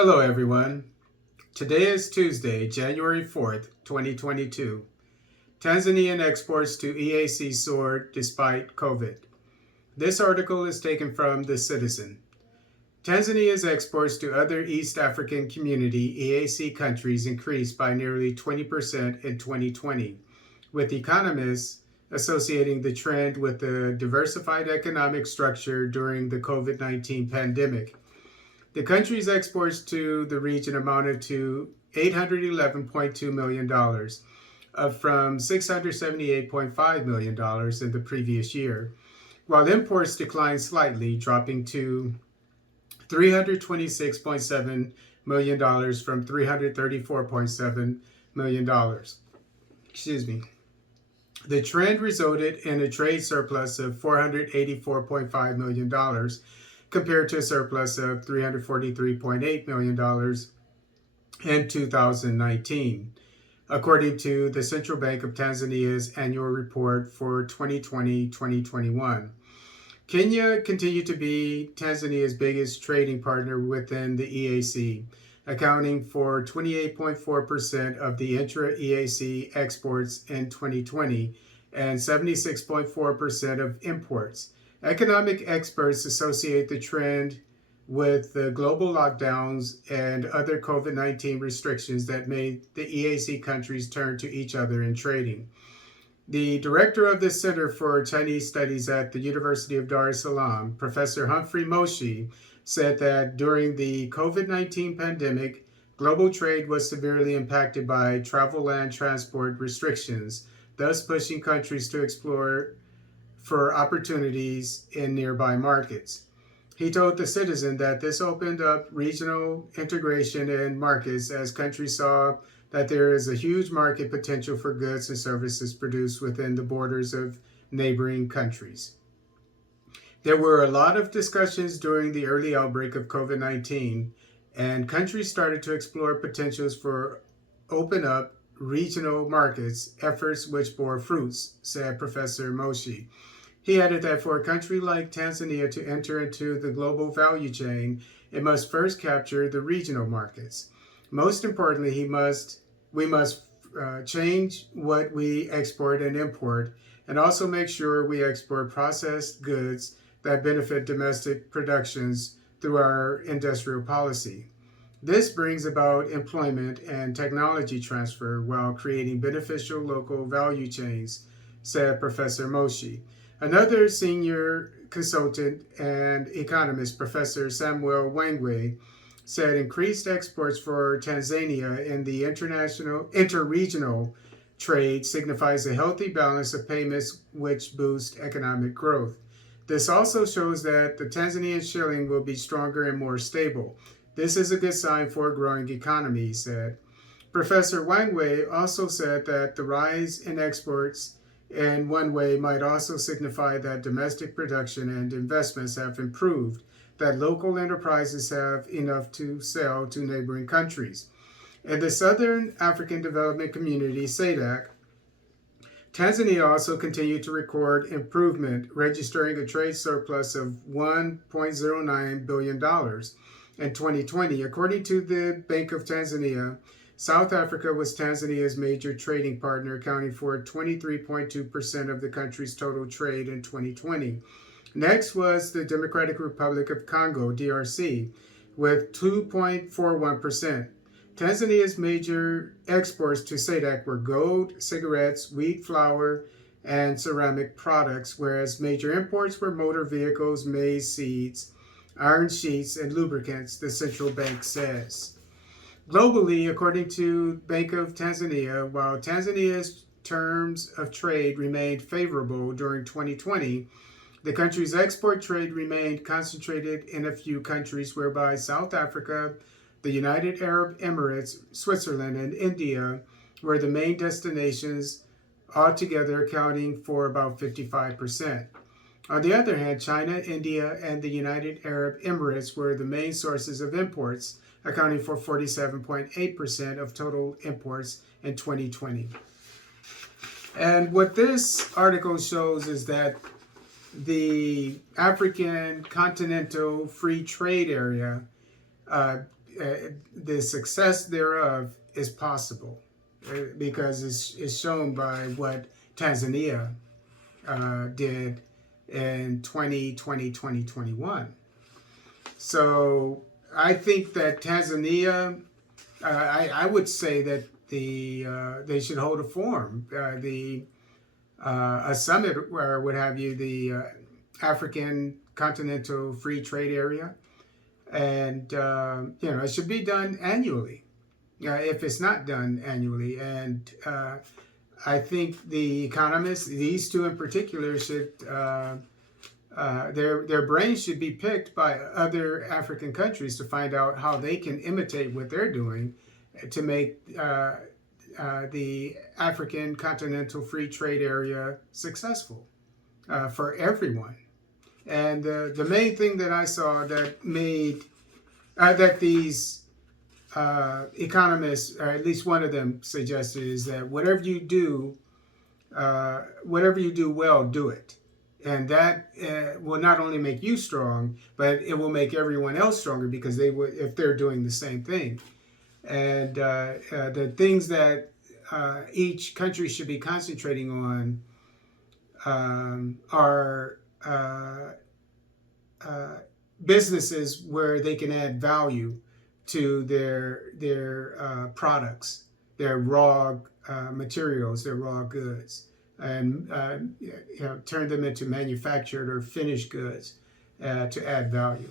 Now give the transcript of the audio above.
Hello, everyone. Today is Tuesday, January 4th, 2022. Tanzanian exports to EAC soared despite COVID. This article is taken from The Citizen. Tanzania's exports to other East African Community EAC countries increased by nearly 20% in 2020, with economists associating the trend with the diversified economic structure during the COVID-19 pandemic. The country's exports to the region amounted to $811.2 million, up from $678.5 million in the previous year, while imports declined slightly, dropping to $326.7 million from $334.7 million. Excuse me. The trend resulted in a trade surplus of $484.5 million compared to a surplus of $343.8 million in 2019, according to the Central Bank of Tanzania's annual report for 2020-2021. Kenya continued to be Tanzania's biggest trading partner within the EAC, accounting for 28.4% of the intra-EAC exports in 2020 and 76.4% of imports. Economic experts associate the trend with the global lockdowns and other COVID-19 restrictions that made the EAC countries turn to each other in trading. The director of the Center for Chinese Studies at the University of Dar es Salaam, Professor Moshi, said that during the COVID-19 pandemic, global trade was severely impacted by travel and transport restrictions, thus pushing countries to explore for opportunities in nearby markets. He told The Citizen that this opened up regional integration in markets as countries saw that there is a huge market potential for goods and services produced within the borders of neighboring countries. There were a lot of discussions during the early outbreak of COVID-19, and countries started to explore potentials for open up regional markets, efforts which bore fruits, said Professor Moshi. He added that for a country like Tanzania to enter into the global value chain, it must first capture the regional markets. Most importantly, we must change what we export and import, and also make sure we export processed goods that benefit domestic productions through our industrial policy. This brings about employment and technology transfer while creating beneficial local value chains, said Professor Moshi. Another senior consultant and economist, Professor Samuel Wangwe, said increased exports for Tanzania in the interregional trade signifies a healthy balance of payments which boost economic growth. This also shows that the Tanzanian shilling will be stronger and more stable. This is a good sign for a growing economy, he said. Professor Wangwe also said that the rise in exports in one way might also signify that domestic production and investments have improved, that local enterprises have enough to sell to neighboring countries. In the Southern African Development Community, SADC, Tanzania also continued to record improvement, registering a trade surplus of $1.09 billion in 2020. According to the Bank of Tanzania, South Africa was Tanzania's major trading partner, accounting for 23.2% of the country's total trade in 2020. Next was the Democratic Republic of Congo, DRC, with 2.41%. Tanzania's major exports to SADC were gold, cigarettes, wheat flour, and ceramic products, whereas major imports were motor vehicles, maize seeds, iron sheets, and lubricants, the central bank says. Globally, according to Bank of Tanzania, while Tanzania's terms of trade remained favorable during 2020, the country's export trade remained concentrated in a few countries, whereby South Africa, the United Arab Emirates, Switzerland, and India were the main destinations, altogether accounting for about 55%. On the other hand, China, India, and the United Arab Emirates were the main sources of imports, accounting for 47.8% of total imports in 2020. And what this article shows is that the African Continental Free Trade Area the success thereof is possible because it's shown by what Tanzania did in 2020, 2021. So I think that Tanzania, I would say that they should hold a forum, a summit or what have you, the African Continental Free Trade Area, and it should be done annually. If it's not done annually, and I think the economists, these two in particular, should their brains should be picked by other African countries to find out how they can imitate what they're doing to make the African Continental Free Trade Area successful for everyone. And the main thing that I saw that made that these economists, or at least one of them, suggested is that whatever you do well, do it. And that will not only make you strong, but it will make everyone else stronger because they would, if they're doing the same thing. And the things that each country should be concentrating on are businesses where they can add value to their products, their raw materials, their raw goods, and turn them into manufactured or finished goods to add value.